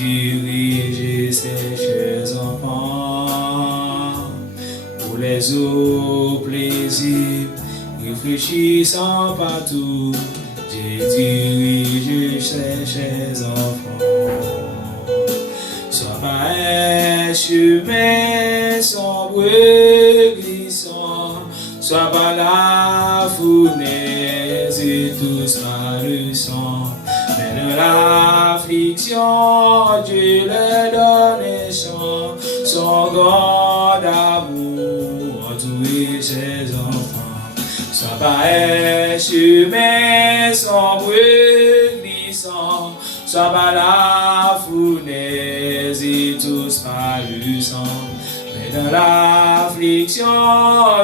diriger ses chers enfants pour les eaux plaisirs, réfléchissant partout. Dieu dirige ses chers enfants. Sois pas un chemin sombre glissant, sois pas la fournaise et tous par le sang. Mais de l'affliction, Dieu leur donne un chant, son grand amour entourer ses enfants. Sois pas un chemin sombre glissant, sois pas la fournaise et tous par le sang. Mais dans l'affliction,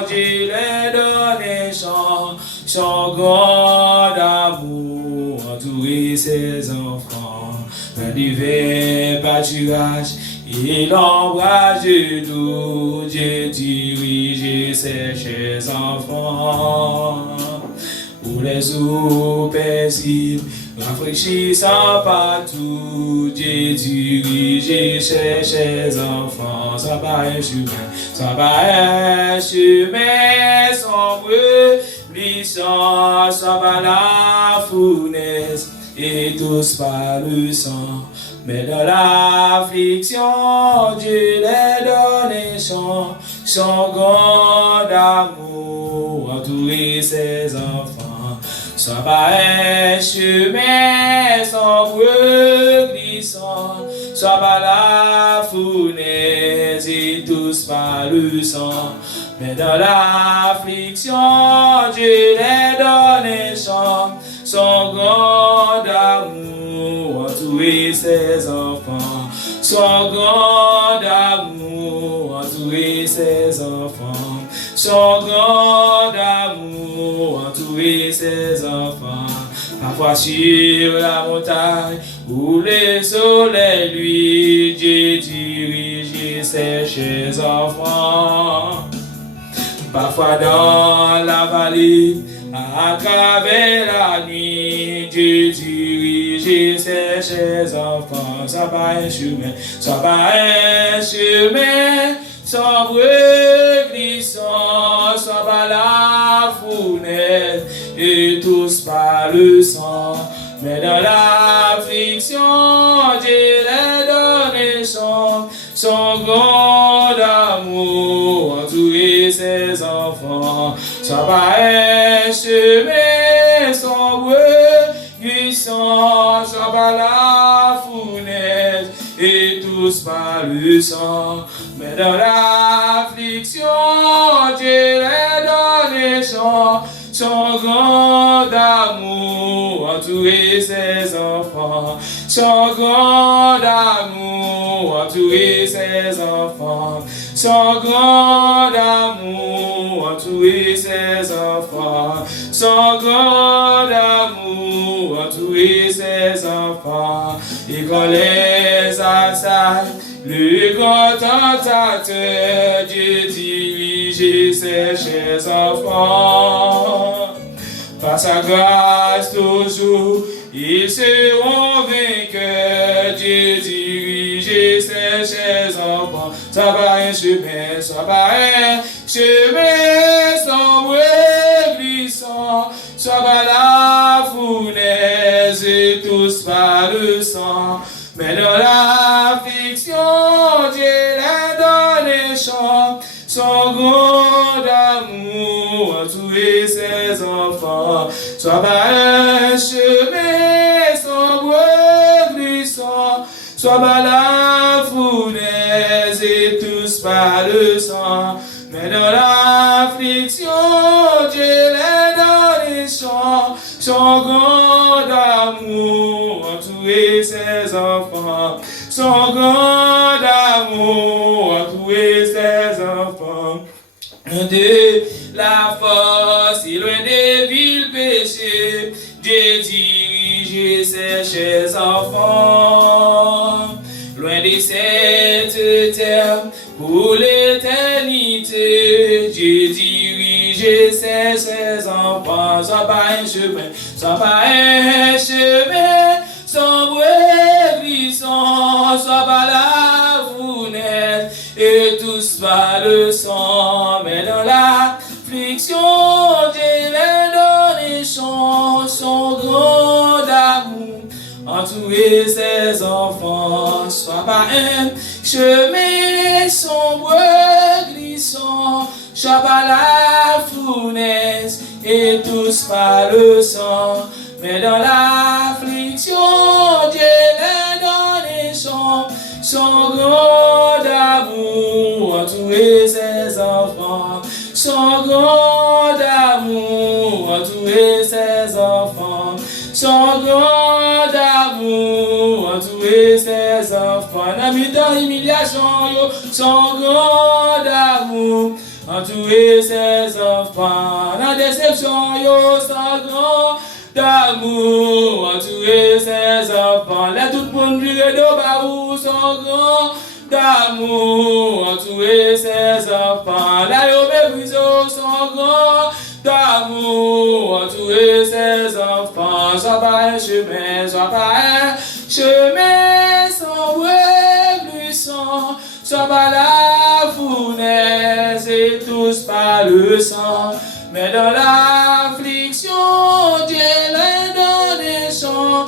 Dieu leur donne un chant, son grand amour entourer ses enfants. Un divin pâturage et l'ombrage doux, Dieu dirige ses chers enfants. Pour les eaux paisibles, rafraîchissant partout, Dieu dirige ses chers enfants. Ça va un chemin, ça va un chemin sombre, glissant, ça va la fournaise et tous par le sang. Mais dans l'affliction, Dieu les donne un chant, son grand amour entourer ses enfants. Sois pas un chemin sombre glissant, sois pas la fournaise et tous par le sang. Mais dans l'affliction, Dieu les donne un chant, son grand amour entourer ses enfants. Son grand amour entourer ses enfants. Son grand amour entourer ses enfants. Parfois sur la montagne où le soleil lui, Dieu dirige ses chers enfants. Parfois dans la vallée, à travers la nuit, Dieu dirige ses chers enfants. Ça va un chemin, ça va un chemin sombre glissant, ça va la fournaise et tous par le sang. Mais dans l'affliction, Dieu les donne un chant, son grand amour entourer ses enfants. Ça va un chemin sombre glissant, ça va la fournaise et tous par le sang. Mais dans l'affliction, Dieu les donne un chant, son grand amour entourer ses enfants. Son grand amour entourer ses enfants. Son grand amour entourer ses enfants. Son grand amour entourer ses enfants. Et quand les assailles, le grand tentateur, Dieu dirige ses chers enfants. Par sa grâce toujours, ils seront vainqueurs. Dieu dirige ses chers enfants. Ça va un chemin, ça va un chemin sombre glissant, ça va la fournaise et tous par le sang. Mais dans l'affliction, Dieu les donne un chant, son grand amour entourer ses enfants. Soit par un chemin sombre glissant, soit par la fournaise et tous par le sang. Mais dans l'affliction, Dieu les donne un chant, son grand amour entourer ses enfants. Son grand amour entourer ses enfants. De la force et loin des villes péchés, Dieu dirige ses chers enfants. Loin de cette terre, pour l'éternité, Dieu dirige ses enfants. Soit pas un chemin, soit pas un chemin sombre glissant, soit par la fournaise et tous par le sang, mais dans l'affliction, Dieu les donne son grand amour. Entourer ses enfants, soit par un chemin sombre glissant, soit par la fournaise et tous par le sang. Mais dans l'affliction, Dieu les donne son grand amour. Entourer ses enfants, son grand amour. Entourer ses enfants, son grand amour. Entourer ses enfants, dans mi-temps humiliation, son grand amour. Entourer ses enfants, dans déception, son grand d'amour, entourer ses enfants, là tout le monde vire de baou, son grand d'amour, entourer ses enfants, là il méprise son grand d'amour, entourer ses enfants, soit pas un chemin, soit pas un chemin sombre glissant, soit pas la fournaise et tous par le sang. Mais dans l'affliction, Dieu les donne son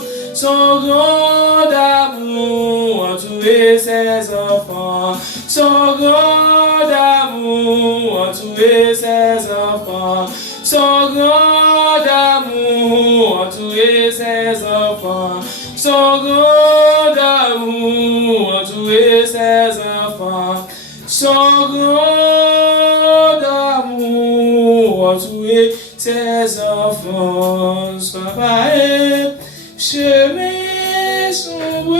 grand amour. Entourer ses enfants, son grand amour. Entourer ses enfants, son grand amour. Entourer ses enfants, son grand amour. Entourer ses enfants, son grand amour. Entourer ses enfants, soit par un chemin sombre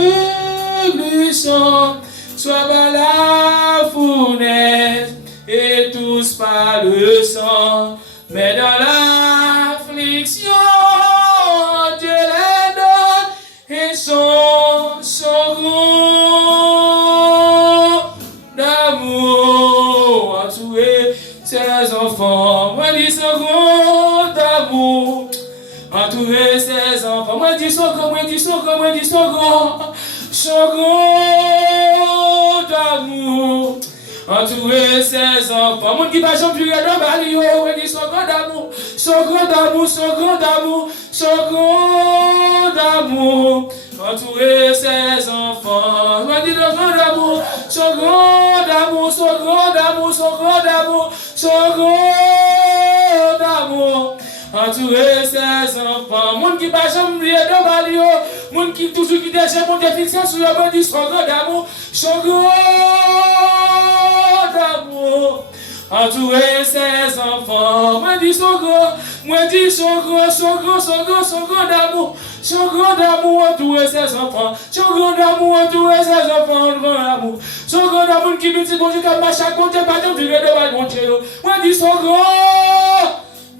glissant, soit par la fournaise et tous par le sang. Mais dans l'affliction, Dieu les donne et son grand d'amour. Entourer ses enfants, moi dis son grand amour. Entourer ses enfants, moi dis son grand, moi dis son grand, moi dis son grand d'amour. Entourer ses enfants, mon qui va jamais plus dans Balio, moi dis son grand amour, son grand amour, son grand amour, son grand amour. Entourer ses enfants, moi dis son grand amour, son grand amour, son grand amour, son grand amour, son grand amour. Entourer ses enfants, mon qui va jamais dans Balio, mon qui toujours qui déchire mon définition sur le bord du son grand amour, son grand amour. Entourer ses enfants, moi dis son grand, moi dis son grand d'amour, son grand d'amour. Entourer ses enfants, son grand d'amour. Entourer ses enfants, grand amour, son grand d'amour qui me dit bon Dieu comme chaque bon Dieu pas de vivre devant mon Dieu. Moi dis son grand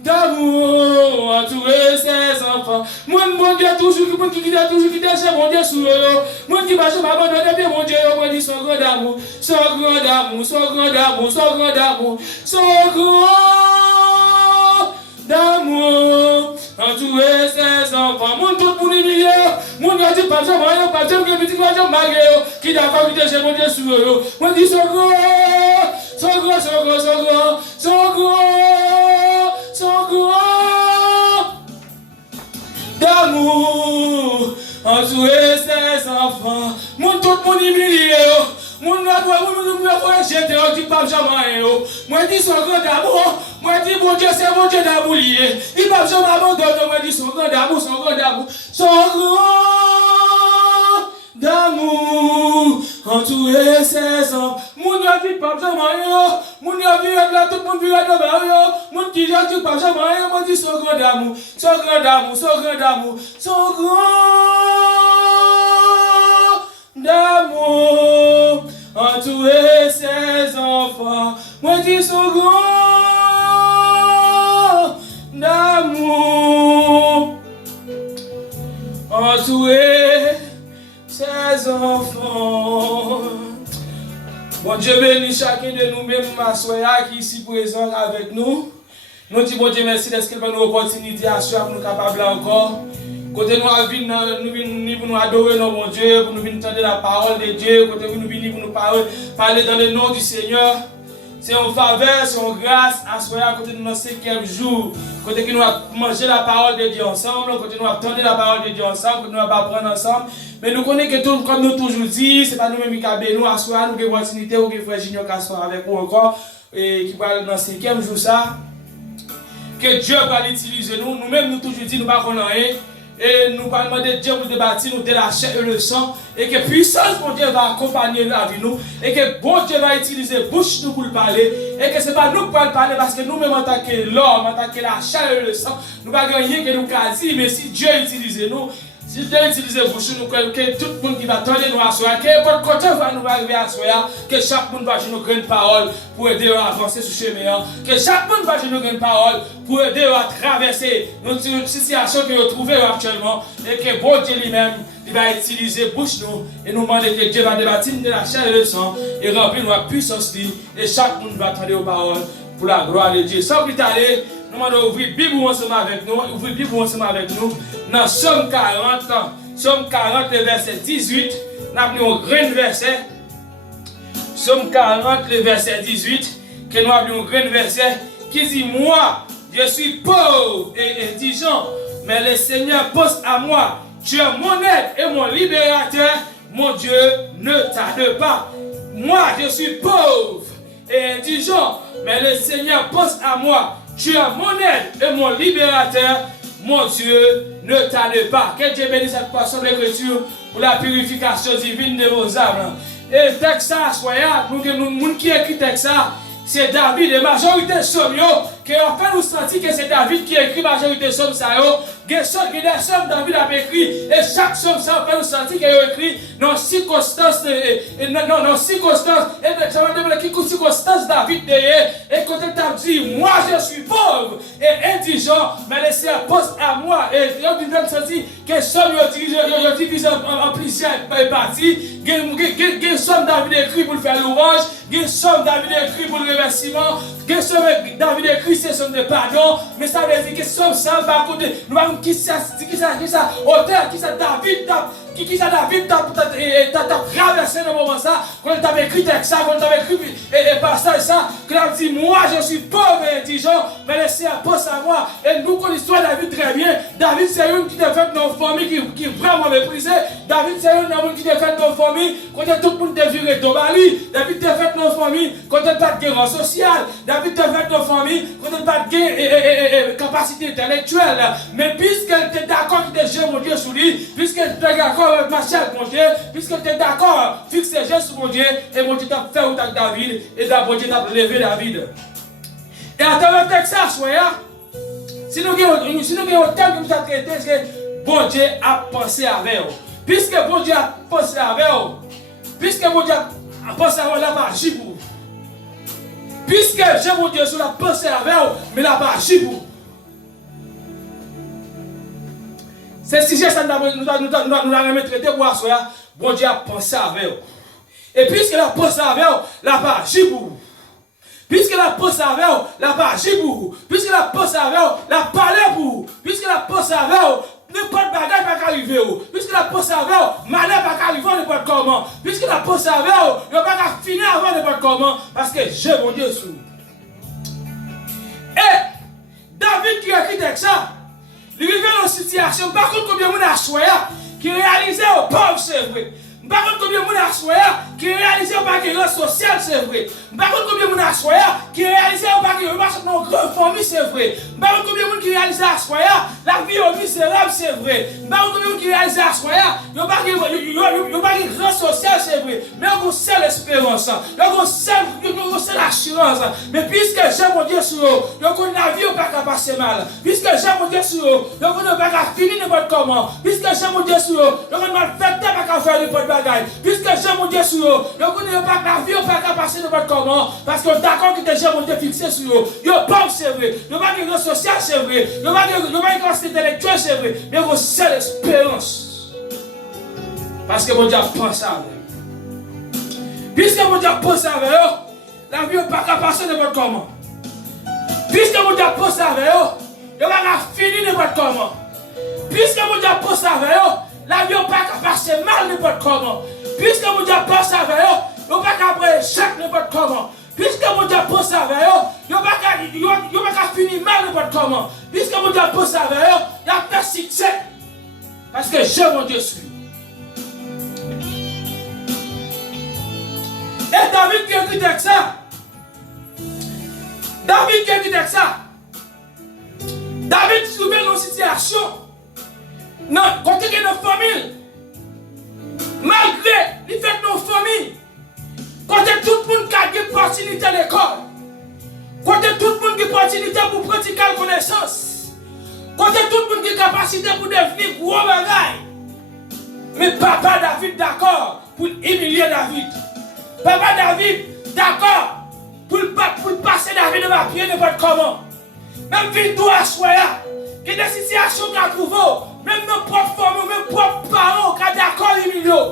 d'amour. Entourer ses enfants, moi mon Dieu toujours qui déchire mon Dieu sous eux, moi qui va jamais abandonner mon Dieu. Moi dis son grand d'amour, son grand d'amour, son grand d'amour, son grand d'amour, son grand d'amour. Entourer ses enfants, mon tout pour les milliers, mon Dieu dit pas jamais, pas jamais que petit pas jamais malgré qui n'a pas vu déchire mon Dieu sous eux. Moi dis son grand d'amour. Entourer ses enfants, mon tout mon humilié, mon j'étais au du pape jamais. Moi dis son grand d'amour, moi dis bon Dieu c'est mon Dieu d'amour lié. Il pape jamais abandonné, moi dis son grand d'amour, son grand d'amour, son grand d'amour. Entourer ses hommes, mon Dieu dit pape jamais, mon Dieu dit là tout le monde vit là-bas, mon Dieu dit pape jamais, moi dis son grand d'amour, son grand d'amour, son grand d'amour, son grand d'amour. Entourer ses enfants, moi dis son grand d'amour. Entourer ses enfants. Bon Dieu bénit chacun de nous-mêmes, ma soeur qui est ici présent avec nous. Nous disons bon Dieu merci d'être qu'il va nous opportunité à soir pour nous capables encore Côté nous venons pour nous adorer notre bon Dieu, pour nous venir entendre la parole de Dieu, côté nous venons pour nous parler dans le nom du Seigneur. C'est une faveur, c'est une grâce à soi à côté de notre 5e jour. Côté que nous allons manger la parole de Dieu ensemble, côté nous allons entendre la parole de Dieu ensemble, côté nous allons apprendre ensemble. Mais nous connaissons que tout, comme nous toujours dit, ce n'est pas nous-mêmes qui avons nous à soi, nous avons une opportunité, ou que frère Junior qui soit avec nous encore, et qui va dans le 5e jour ça. Que Dieu va l'utiliser nous. Nous-mêmes nous toujours dit, nous ne pas rien. Et nous allons demander Dieu pour débattre nous de la chair et le sang. Et que puissance mon Dieu va accompagner la vie nous. Et que bon Dieu va utiliser bouche nous pour le parler. Et que ce n'est pas nous qui allons parler parce que nous-mêmes en tant que l'homme, en tant que la chair et le sang, nous ne pouvons rien que nous dire. Mais si Dieu utilise nous, si Dieu utilise bouche nous, que tout le monde qui va tendre nous à soi, que votre côté va nous arriver à soi, que chaque monde va jouer nos grandes paroles pour aider à avancer sur le chemin. Que chaque monde va jouer nos grandes paroles pour aider à traverser notre situation que nous trouvons actuellement. Et que bon Dieu lui-même, il va utiliser bouche nous et nous demander que Dieu va débattre de la chair et le sang et remplir notre puissance. Et chaque monde va attendre aux paroles pour la gloire de Dieu. Sans plus tarder, nous allons ouvrir la Bible ensemble avec nous. Ouvrir la Bible ensemble avec nous. Dans Somme 40, Somme 40, le verset 18. Nous avons un grand verset. Somme 40, le verset 18. Que nous avons un grand verset qui dit: moi, je suis pauvre et indigent, mais le Seigneur pense à moi. Tu es mon aide et mon libérateur. Mon Dieu ne tarde pas. Moi, je suis pauvre et indigent, mais le Seigneur pense à moi. Tu es mon aide et mon libérateur. Mon Dieu ne tarde pas. Que Dieu bénisse cette portion de l'écriture pour la purification divine de vos âmes. Et texte ça, soyez, nous qui écrit texte ça, c'est David et majorité de somme, que on fait nous sentir que c'est David qui écrit majorité de somme ça, des sommes David a écrit, et chaque somme ça, on fait nous sentir qu'il a écrit dans circonstances, dans circonstances, et ça va demander qui circonstances David derrière, et quand il t'a dit, moi je suis pauvre et indigent, mais laissez la poste à moi, et il a senti que somme il divise en plusieurs parties, il somme David écrit pour faire l'ouvrage, il somme David écrit pour le remerciement, il somme David écrit c'est somme de pardon, mais ça veut dire que somme ça, par contre, nous allons qui ça, auteur, qui ça David t'a traversé dans le moment ça, quand il t'a écrit texte ça, quand il t'a écrit et passage ça, qu'il a dit, moi je suis pauvre et indigent, mais laissez un poste à moi. Et nous connaissons l'histoire de David très bien. David c'est une qui a fait dans une famille qui est vraiment méprisée. David c'est une qui a fait dans une famille quand tout le monde est viré de Bali. David a fait dans une famille quand il n'a pas de guerre sociale. David a fait dans une famille quand il n'a pas de capacité intellectuelle. Mais puisqu'elle était d'accord que Dieu mon Dieu sur lui, puisqu'elle était d'accord avec ma chère mon Dieu, puisqu'elle était d'accord, fixe ses gestes sur mon Dieu, et mon Dieu t'a fait ou avec David, et mon Dieu t'a levé David. Et à travers le texte, si nous avons un thème que nous avons traité, c'est que bon Dieu a pensé avec vous. Puisque bon Dieu a pensé avec vous, puisque bon Dieu a pensé avec vous, la magie pour vous. Puisque j'ai mon Dieu sur la pensée avec vous, mais la magie pour vous. C'est si j'ai ça, nous allons traiter pour asseoir, bon Dieu a pensé avec vous. Et puisque la pensé avec vous, la magie pour vous. Puisque la pensée avec vous, la magie pour vous. Puisque la pensée avec vous, la parler pour vous. Puisque la pensée avec vous, n'importe bagaille pas arriver. Puisque la pensée avec vous, malheur pas arriver n'importe comment. Puisque la pensée avec vous, il ne va pas finir avant n'importe comment. Parce que j'ai mon Dieu sous. Et David qui a écrit avec ça, il vivait dans une situation, par contre, combien de monde a choisi qui réalisait au pauvre, c'est vrai. Par contre, combien de monde a choisi qui réalisait au bagarre social, c'est vrai. Par contre, combien de monde a choisi qui réalisait au bagarre dans une grande famille, c'est vrai. Par contre, combien de monde qui réalisait à choisi la vie au misérable, c'est vrai. Par contre, combien de monde qui réalisait à choisi le bagarre grand social, c'est vrai. Mais on a seule espérance, on a seule assurance. Mais puisque j'ai mon Dieu sur eux, on a la vie au pas qu'à passer mal. Puisque j'ai mon Dieu sur eux, on a pas qu'à finir n'importe comment. Puisque j'ai mon Dieu sur eux, on a mal fait, pas qu'à faire n'importe quoi. Puisque j'ai mon Dieu sur eux, vous ne connaissez pas la vie, vous ne pouvez pas passer n'importe comment. Parce que d'accord que j'ai mon Dieu fixé sur eux. Vous ne pas c'est vrai. Vous n'avez pas de réseau social, c'est vrai. Vous n'avez pas de capacité intellectuelle, c'est vrai. Mais vous avez seule espérance. Parce que mon Dieu pense à vous. Puisque mon Dieu pense à vous, la vie ne peut pas passer n'importe comment. Puisque mon Dieu pense à vous, vous ne pouvez pas finir n'importe comment. Puisque mon Dieu pense avec eux, la vie n'a pas qu'à passer mal n'importe comment. Puisque mon Dieu pense avec eux, il n'a pas qu'à prendre échec n'importe comment. Puisque mon Dieu pense avec eux, il n'a pas qu'à finir mal n'importe comment. Puisque mon Dieu pense avec eux, il a fait succès. Parce que j'ai mon Dieu sur lui. Et David qui écrit avec ça. David qui écrit avec ça. David se trouve dans une situation. Non, quand il est dans une famille. Malgré les fait dans une famille. Quand tout le monde qui a une opportunité à l'école. Quand tout le monde qui a une opportunité pour pratiquer la connaissance. Quand tout le monde qui a une capacité pour devenir gros bagaille. Mais papa David d'accord pour humilier David. Papa David d'accord pour passer David de ma pied n'importe comment. Même vidéo à soya, qui est des situations qu'on trouve, même nos propres familles, même propres parents qui sont d'accord humilier.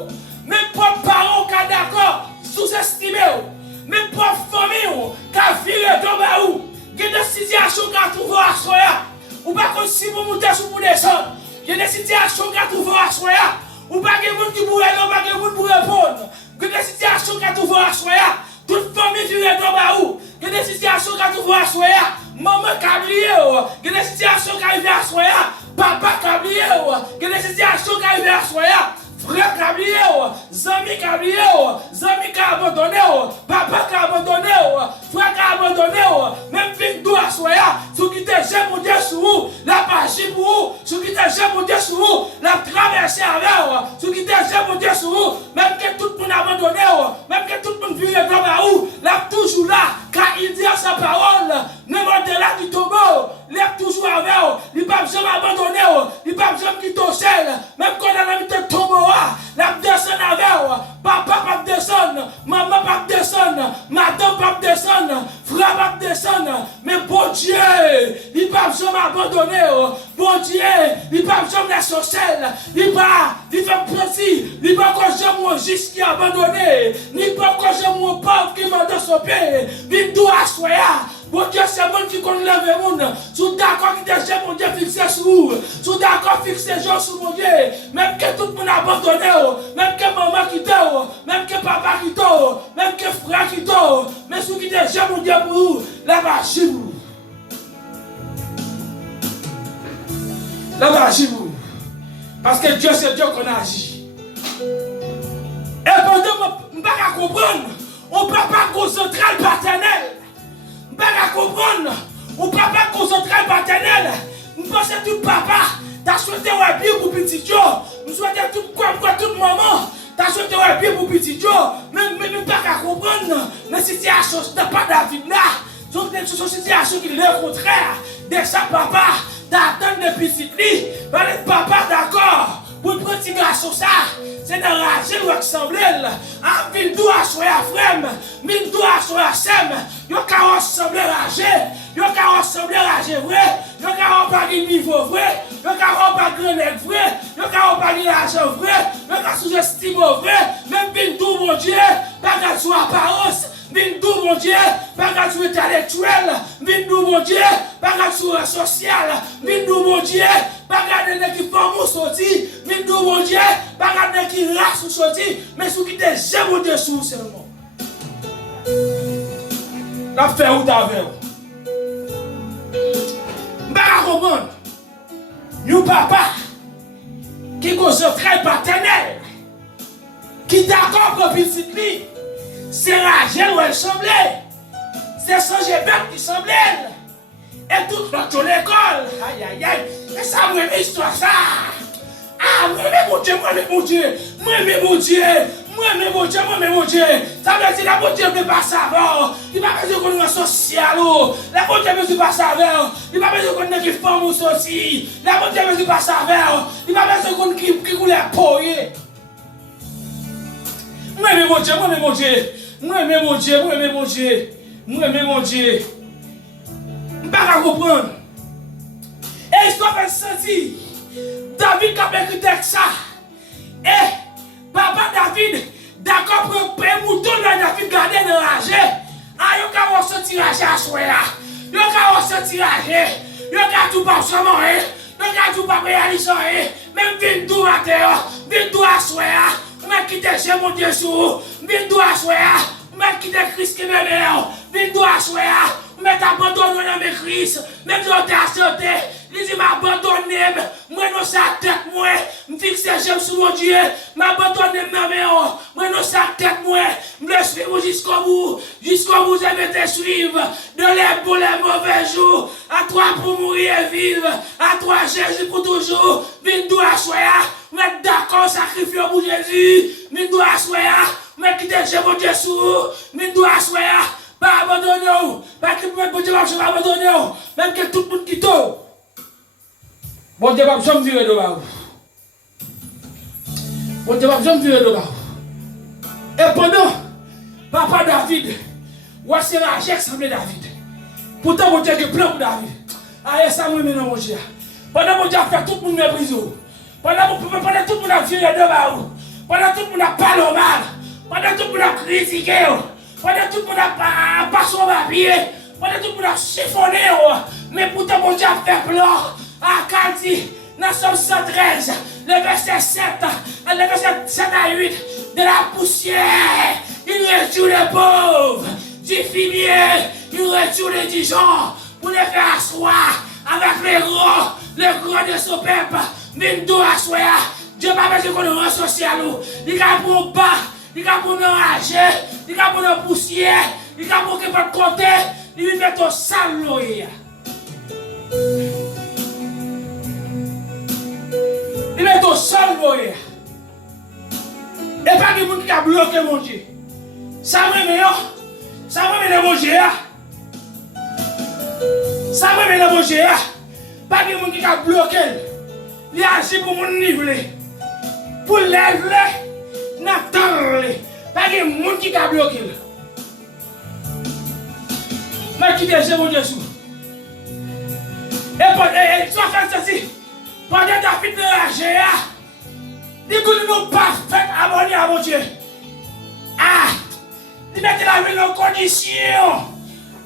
Même propres parents qui sont d'accord sous-estimer. Même propres familles qui ont viré de baou. Il y a des situations qu'on trouve à soya. Ou pas comme si vous montez sur vous descendre. Il y a des situations qu'on trouve à soya. Ou pas que vous qui pourrez pas que vous pour répondre. Il y a des situations qu'on trouve à soya. Toute famille virée de baou. Il y a des situations qu'on trouve à soya. Maman cablier, il y a des situations qui arrivent à soya. Papa cablier, il y a des situations qui arrivent à soya. Frère cablier, zami cablier, zami qui abandonné, papa qui abandonné, frère qui abandonné, même fin doit soya. Ceux qui te j'aime mon Dieu sur vous, la page pour vous. Ceux qui te j'aime mon Dieu sur vous, la traversée avec vous. Ceux qui te j'aime mon Dieu sur vous, même que tout le monde abandonné, même que tout le monde vit dans la roue, là toujours là, car il dit à sa parole, n'importe là du tombeau, il est toujours avec vous, il ne peut jamais abandonner, il ne peut jamais quitter au ciel, même quand on a mis le tombeau, la descend avec vous, papa pas descendre, maman pas descendre, madame pas descendre, frère pas descendre, mais bon Dieu, il ne peut jamais abandonner, bon Dieu, il ne peut jamais la sorcelle, il fait plaisir, il ne peut pas jamais mon juste qui est abandonné, il ne peut pas jamais mon pauvre qui m'a dans son pays, il doit assoyer. Bon Dieu, c'est le monde qui connaît le monde. Sous d'accord qui déjà mon Dieu fixé sur vous. Sous d'accord fixé gens sur mon Dieu. Même que tout le monde abandonné. Même que maman qui t'aime. Même que papa qui t'aime. Même que frère qui t'aime. Mais sous qui déjà mon Dieu pour vous. Là-bas chez vous. Là-bas chez vous. Parce que Dieu, c'est Dieu qu'on agit. Et pendant, on ne peut pas comprendre. On ne peut pas concentrer le paternel. On ne peut pas comprendre. On ne peut pas concentrer le paternel. On pense que tout papa, tu as souhaité un bien pour petit Joe. On souhaite tout quoi, toute maman. Tu as souhaité un bien pour petit Joe. Mais on ne peut pas comprendre. Mais si tu as pas David là, c'est une situation qui est le contraire. De ça, papa, tu attends de petit lit. Papa, d'accord. Pour pratiquer sur ça, c'est dans la gêne ou assemblée. En ville doit soyer frère, mine doit soyer sem. Yo ka assembler la gêne, yo ka assembler la gêne vrai, yo ka pas de niveau vrai, yo ka pas de grenade vrai, yo ka pas de l'argent vrai, yo ka sous-estime vrai, même mine tout mon Dieu, pas qu'à sous apparence. Mine tout mon Dieu, pas qu'à sous intellectuel, mine tout mon Dieu, pas qu'à sous social, mine tout mon Dieu, pas qu'à qui forme sorti, mine tout mon Dieu, pas qu'à qui race sorti, mais sous qui te j'aime au dessous seulement. La fait où t'avais? Pas comprendre. Nous papa qui concentre paternel, qui d'accord pour petit lui. C'est Rachel où elle semblait. C'est son Gébert qui semblait. Et toute notre l'école. Aïe, aïe, aïe. Et ça, moi, histoire, ça. Ah, moi, mais mon Dieu, moi, mais mon Dieu. Moi, mais mon Dieu. Moi, mais mon Dieu, moi, mais mon Dieu. Ça veut dire que la Dieu ne peut pas savoir. Il va pas dire qu'on est social. La Dieu ne peut pas savoir. Il va pas dire qu'on est qui forme aussi. La Dieu ne peut pas savoir. Il va pas dire qu'on qui coule la peau. Moi, mais mon Dieu, moi, mais mon Dieu. Moi, mais mon Dieu, moi, mais mon Dieu. Moi, mais mon Dieu. Je ne peux pas comprendre. Et histoire fait sentir. David qui a écrit ça. Et papa David, d'accord pour payer mouton, David garder dans la gêne. Ah, il a ressenti la gêne à soi. Il a ressenti la gêne. Il a tout pas seulement. Il a tu pas réaliser, même vin tout à terre, vin tout à soya, mais quitter chez mon Dieu sous, vin tout à soya, mais quitter Christ qui me meurt, vin tout à soya, mais t'abandonner dans mes Christ, même si on t'a sauté, il dit m'abandonner, moi non sa tête, moi, me fixer j'aime sur mon Dieu, m'abandonner ma mère, moi non sa tête, moi, me le suivre jusqu'au bout, je vais te suivre, de les pour les mauvais jours, à toi pour mourir et vivre, à toi Jésus pour toujours, viens doit soya, mais d'accord, sacrifier pour Jésus, viens doit soya, mais quitter chez mon Dieu sous, viens doit soya, pas abandonner, pas que mon Dieu va abandonner, même que tout le monde quitte. Bon Dieu va jamais virer de là. Bon Dieu va jamais virer de là. Et pendant, papa David, voici la j'ai semblé David. Pourtant, mon Dieu a plein pour David. Allez, ça me met dans mon Dieu. Pendant mon Dieu a fait tout le monde méprisé. Pendant tout le monde a viré de là. Pendant tout le monde a parlé mal. Pendant tout le monde a critiqué. Pendant tout le monde a passé au papier. Pendant tout le monde a chiffonné. Mais pourtant, mon Dieu a fait plein. À Kaldi, dans Somme 113, le verset 7, le verset 7 à 8, de la poussière, il retourne les pauvres, du fumier, il retourne les gens, pour les faire asseoir avec les gros de son peuple, mais nous asseoir. Dieu n'a pas besoin qu'on nous social, il a pour bas, il a pour nous enrager, il a pour nous poussière, il a pour qu'il peut compter, il met au sale. Il est au sol, et pas de monde qui a bloqué mon Dieu. Ça me met mon Dieu. Ça me met mon Dieu. Pas de monde qui a bloqué. Il a agi pour mon niveau. Pour lever, n'attendre. Pas de monde qui a bloqué. Mais qui déjà mon Dieu. Et tu vas faire ceci. Pendant David de la GA, il ne nous pas fait abonner à mon Dieu. Ah, il met la vie en condition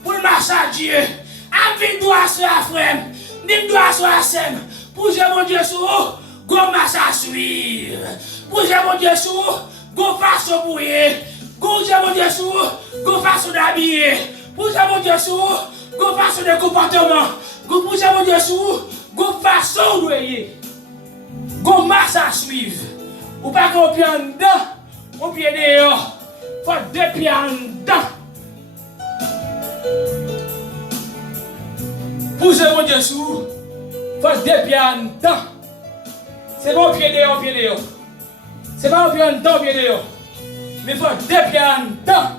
pour le marcher à Dieu. Avec doit se frère, il doit se la scène. Pour jouer mon Dieu sur go marche à suivre. Pour jouer mon Dieu sur go façon bouiller. Pour jouer mon Dieu sur go façon d'habiller. Pour jouer mon Dieu sur go façon de comportement. Pour jouer mon Dieu sur go façon de voyer, go marche à suivre. Ou pas qu'on pied en dedans, on pied dehors. Faut deux pieds en dedans. Pour ce mon Dieu sous, faut deux pieds en dedans. C'est pas au pied dehors, pied dehors. C'est pas au pied en dedans, pied dehors. Mais faut deux pieds en dedans.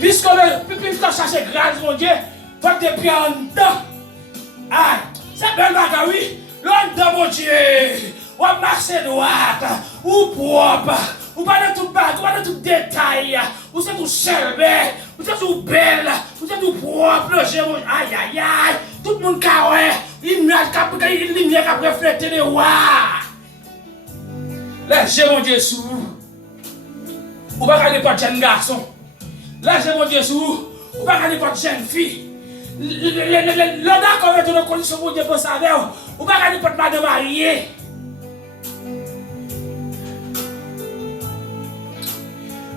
Puisqu'on cherche grâce, mon Dieu, faut deux pieds en dedans. Ah, c'est belle bagarre, oui. L'homme de mon Dieu, ou marcher droite, ou propre, ou pas de tout bagarre, ou pas de tout détail, ou c'est tout chèvre, ou c'est tout belle, ou c'est tout propre, aïe aïe aïe, tout le monde carré, il n'y a qu'à refléter les rois. Là, j'ai mon Dieu sous vous. Ou pas qu'à pas de jeune garçon. Là, j'ai mon Dieu sous vous. Ou pas qu'à pas de jeune fille. Le d'accord avec une condition pour Dieu pour savoir, ou pas qu'à pas de marier.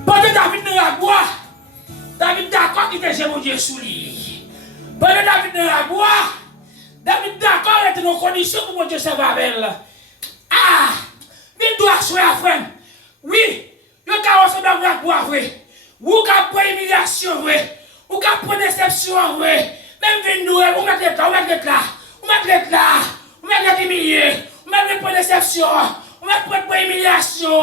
Pendant David dans la bois, David d'accord qui était chez mon Dieu sous lui. Pendant David dans la bois, David d'accord avec une condition pour mon Dieu savoir avec elle. Ah, il doit choisir frère. Oui, il y a un carrosse dans la bois vrai. Ou qu'à prendre humiliation vrai. Ou qu'à prendre déception vrai. Même nous, on met là, on met là, on met là, on met humilié, on met pour déception, on met pour humiliation.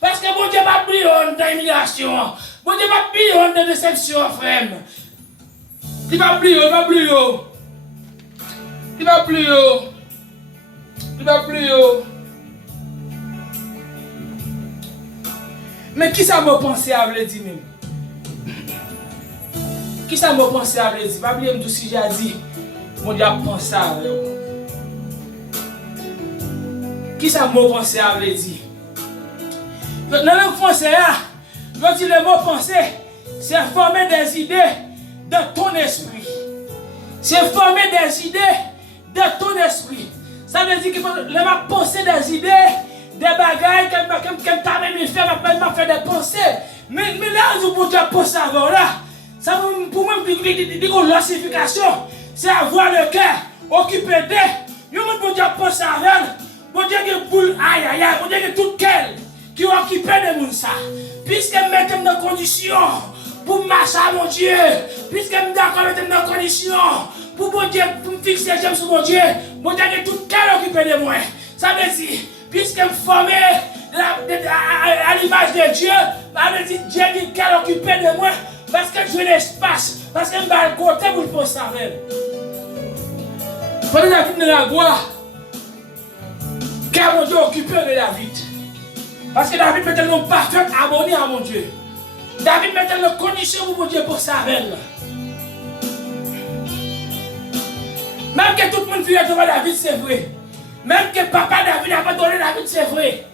Parce que mon Dieu va briller dans l'humiliation. Mon Dieu va briller dans la déception, frère. Il va briller, il va briller. Il va briller. Il va briller. Mais qui ça m'a pensé à vous dire même? Qui ça m'a pensé à vous dire? Pas oublier tout si j'ai dit. Mon Dieu a pensé à vous. Qui ça m'a pensé à vous dire? Dans le français, je dis le mot pensée, c'est former des idées dans ton esprit. C'est former des idées de ton esprit. Ça veut dire que je vais penser des idées, des bagailles que t'as même fait, m'a fait des pensées. Mais là, je peux dire penser avant là. Ça pour moi, dire l'ossification, c'est avoir le cœur occupé d'eux. Je peux dire penser avant. Bon Dieu que boule aïe aïe aïe, bon Dieu que tout quel qui est occupé de mon ça. Puisque je mets dans condition pour marcher à mon Dieu, puisque je me d'accord mettre dans condition pour mon Dieu, pour me fixer j'aime sur mon Dieu, bon Dieu que tout quel est occupé de moi. Ça veut dire, puisque je me formé à l'image de Dieu, ça veut dire Dieu qui est occupé de moi, parce que je l'espace, parce que je me bats le côté pour le poser avec. Pendant la vie de la gloire, car mon Dieu est occupé de David. Parce que David met tellement parfait abonné à mon Dieu. David met tellement condition pour mon Dieu pour sa reine. Même que tout le monde vit devant David, c'est vrai. Même que papa David a abandonné David, c'est vrai.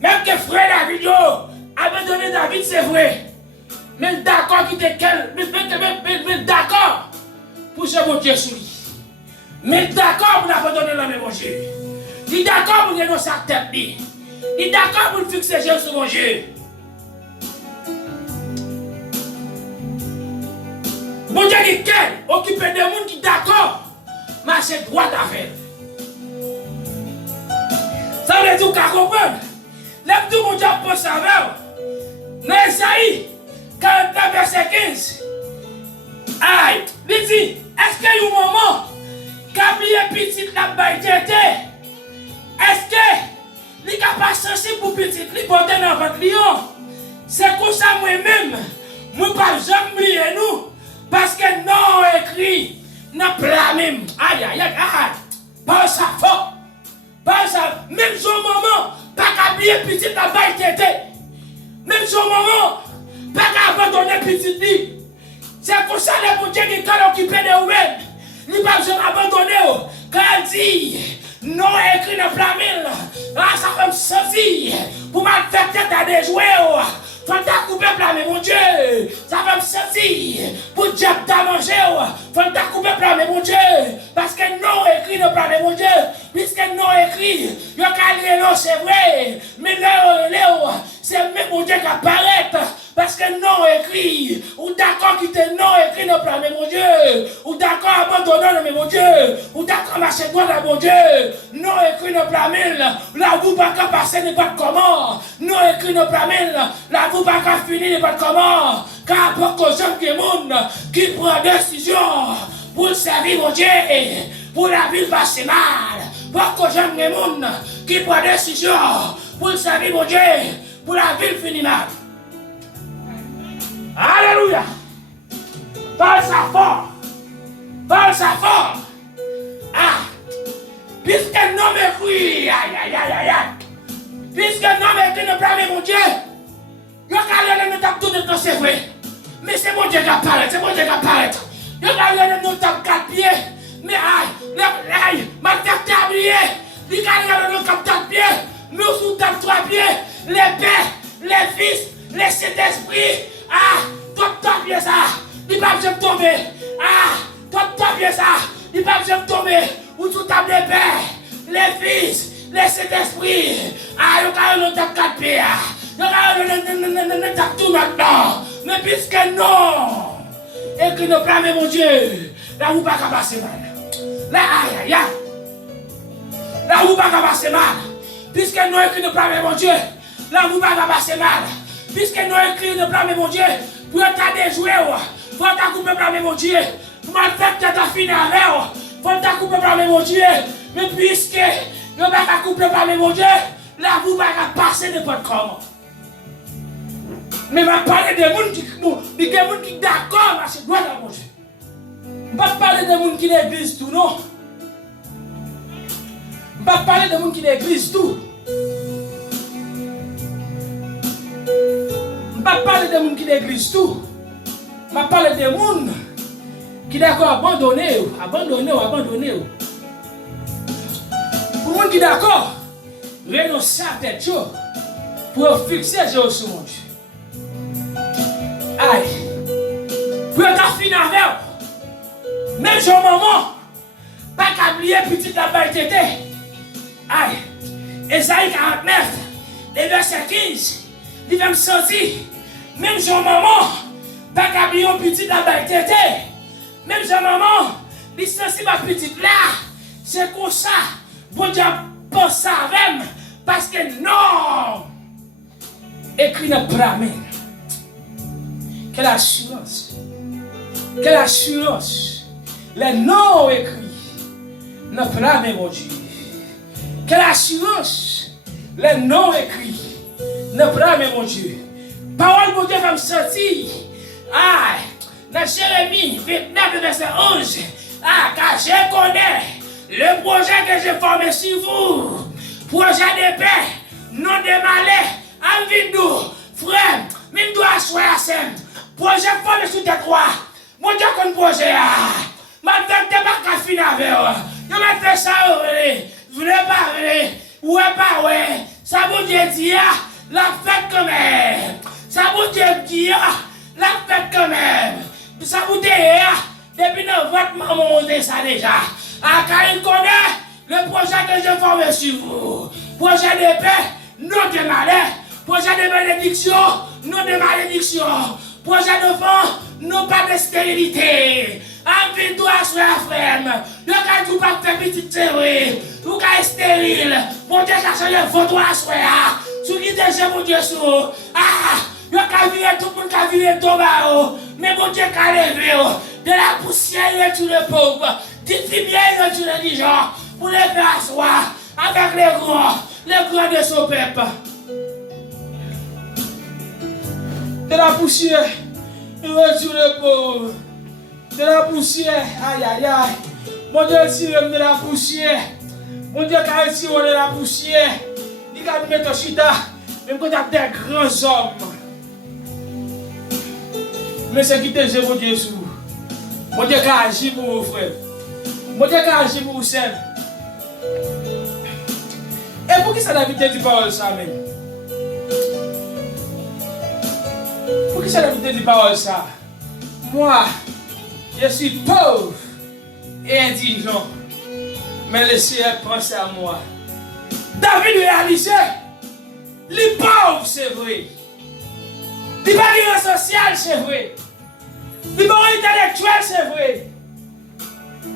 Même que frère David a abandonné David, c'est vrai. Mais d'accord qui était quel. Mais d'accord pour ce mon Dieu sur lui. Mais d'accord pour abandonner l'homme mon Dieu. Il est d'accord pour renoncer sa tête. Il est d'accord pour fixer les yeux sur mon Dieu. Mon Dieu qui est occupé de monde qui est d'accord, marcher droit avec. Ça veut dire qu'à comprendre. Lève tout mon Dieu pour savoir. Dans Esaïe 49 verset 15. Aïe, il dit, est-ce qu'il y a un moment quand il y a petit la baïté? Est-ce que les capables sensibles pour petit, les porter dans votre lion? C'est comme ça moi-même, moi pas jamais oublier nous, parce que non écrit, n'a pas même. Aïe aïe aïe, pas ça fort, pas ça. Même ce moment, pas qu'à oublier petit la baille tété. Même ce moment, pas qu'à abandonner petit lit. C'est comme ça les bon Dieu qui est occupé de vous-même, il pas besoin d'abandonner. Quand il dit non écrit dans la mille, ça va me sentir pour ma faire tête à des jouets. Faut t'a couper plat, mais mon Dieu, ça va me sentir pour diable t'a mangé. Faut t'a couper plat, mais mon Dieu, parce que non écrit dans plat, mais mon Dieu, puisque non écrit, il y a qu'à lire, c'est vrai, mais là, c'est même mon Dieu qui apparaît. Parce que non écrit, ou d'accord qui te non écrit dans le plan, mais mon Dieu, ou d'accord abandonné, mais mon Dieu, ou d'accord marcher droit dans mon Dieu, non écrit dans le plan, là vous pas qu'à passer n'importe comment, non écrit dans le plan, là vous pas qu'à finir n'importe comment, car pour que j'aime que monde qui prend décision pour servir mon Dieu, pour la ville passer mal, pour que j'aime que monde qui prend décision pour servir mon Dieu, pour la ville finir mal. Alléluia. Parle ça fort. Parle ça fort. Ah. Puisque non m'écrit. Aïe, aïe, aïe, aïe, aïe. Puisque non m'écrit ne blâme mon Dieu. Je vais nous taper tout de temps, c'est vrai. Mais c'est mon Dieu qui apparaît. C'est mon Dieu qui apparaît. Je vais nous taper 4 pieds. Mais aïe, ma tête est oubliée. Je vais nous taper 4 pieds. Nous sous tape 3 pieds. Les pères, les fils, les Saint-Esprit. Ah, toi bien ça, il va me tomber. Ah, toi bien ça, il va me tomber. Ou tout table les pères, les fils, les Saint-Esprit. Ah, il y a 4 pieds. Il y a tout maintenant. Mais puisque non, et que ne blâmez mon Dieu, là vous pas qu'à passer mal. Là, aïe, aïe, aïe. Là vous pas qu'à passer mal. Puisque non, et que ne blâmez mon Dieu, là vous pas qu'à passer mal. Puisque nous écrivons de blâmer mon Dieu, pour t'as déjoué, faut t'as coupé blâmer mon Dieu, pour ma tête t'as fini avec, faut t'as coupé blâmer mon Dieu, mais puisque nous n'avons pas coupé blâmer mon Dieu, là vous n'avez pas passer n'importe comment. Mais je vais parler de gens qui sont d'accord avec ce droit de mon Dieu. Je ne vais pas parler de gens qui sont l'église tout, non. Je ne vais pas parler de gens qui sont l'église tout. Je ne vais pas parler de gens qui sont l'église tout. Je vais parler de gens qui sont d'accord abandonner. Pour les gens qui sont d'accord, renoncer à tête pour fixer les yeux sur mon Dieu. Aïe. Pour être fini avec. Même sur le moment, Pas qu'à oublier petit la balle tété. Aïe. Esaïe 49, les versets 15. Il va me sentir. Même son maman, pas qu'à oublier petit la balle tété. Même son maman, il sentit ma petite là. C'est comme ça. Bon Dieu pense avec parce que non. Écrit dans Pramène. Quelle assurance. Quelle assurance. Les noms écrits dans Pramène, mon Dieu. Quelle assurance. Les noms écrits dans Pramène, mon Dieu. Parole de Dieu va me sentir. Ah, dans Jérémie 29, verset 11. Ah, car je connais le projet que j'ai formé sur vous. Projet de paix, non de malheur. Envie nous, frère, même nous assoyons. Projet formé sur tes trois. Mon Dieu, qu'on projet. Ma tête n'est pas qu'à finir avec eux. Je vais faire ça, vous ne parlez pas. Ouais, pas ouais. Ça vous dit, la fête quand même. Ça vous dit, la fête quand même. Ça vous dit, depuis votre maman, on dit ça déjà. Car il connaît le projet que j'ai formé sur vous. Projet de paix, non de malheur. Projet de bénédiction, non de malédiction. Projet de vent, non pas de stérilité. Envie-toi, frère. Le cas du pas faire petite série. Ou cas stérile. Mon Dieu, ça change votre frère. Sous qui déjà mon Dieu sous. Ah, le cas vient tout le monde qui vient tomber. Mais mon Dieu, qui a levé. De la poussière, il est tout le pauvre. Dites bien, il est tout le gens. Pour les grâces, avec les grands de son peuple. De la poussière, il est tout le pauvre. De la poussière, aïe aïe aïe. Mon Dieu, tire de la poussière. Mon Dieu, quand il tire de la poussière, il va nous mettre au chita, même quand il y a des grands hommes. Mais c'est qui te dit, mon Dieu, sous. Mon Dieu, qui agit pour vous, frère. Mon Dieu, qui agit pour vous, seul. Et pour qui ça David te dit parole ça, même? Pour qui ça David te dit parole ça? Moi, je suis pauvre et indigent, mais le Seigneur pense à moi. David réalisait, les pauvres, c'est vrai. Les barrières sociales, c'est vrai. Les barrières intellectuelles, c'est vrai.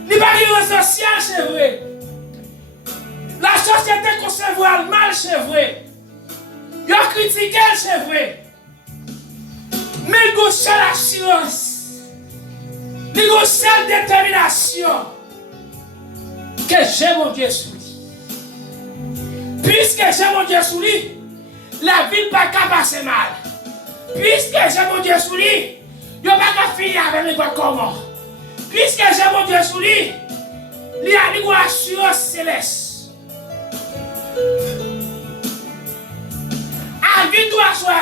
Les barrières sociales, c'est vrai. La société conserve le mal, c'est vrai. Ils ont critiqué, c'est vrai. Mais il y a seule assurance. Il y a seule détermination. Que j'ai mon Dieu sous lui. Puisque j'ai mon Dieu sous lui, la vie ne peut pas passer mal. Puisque j'ai mon Dieu sous lui, il n'y a pas qu'à finir avec les comment. Puisque j'ai mon Dieu sous lui, il y a une assurance céleste. Invite-toi à soi,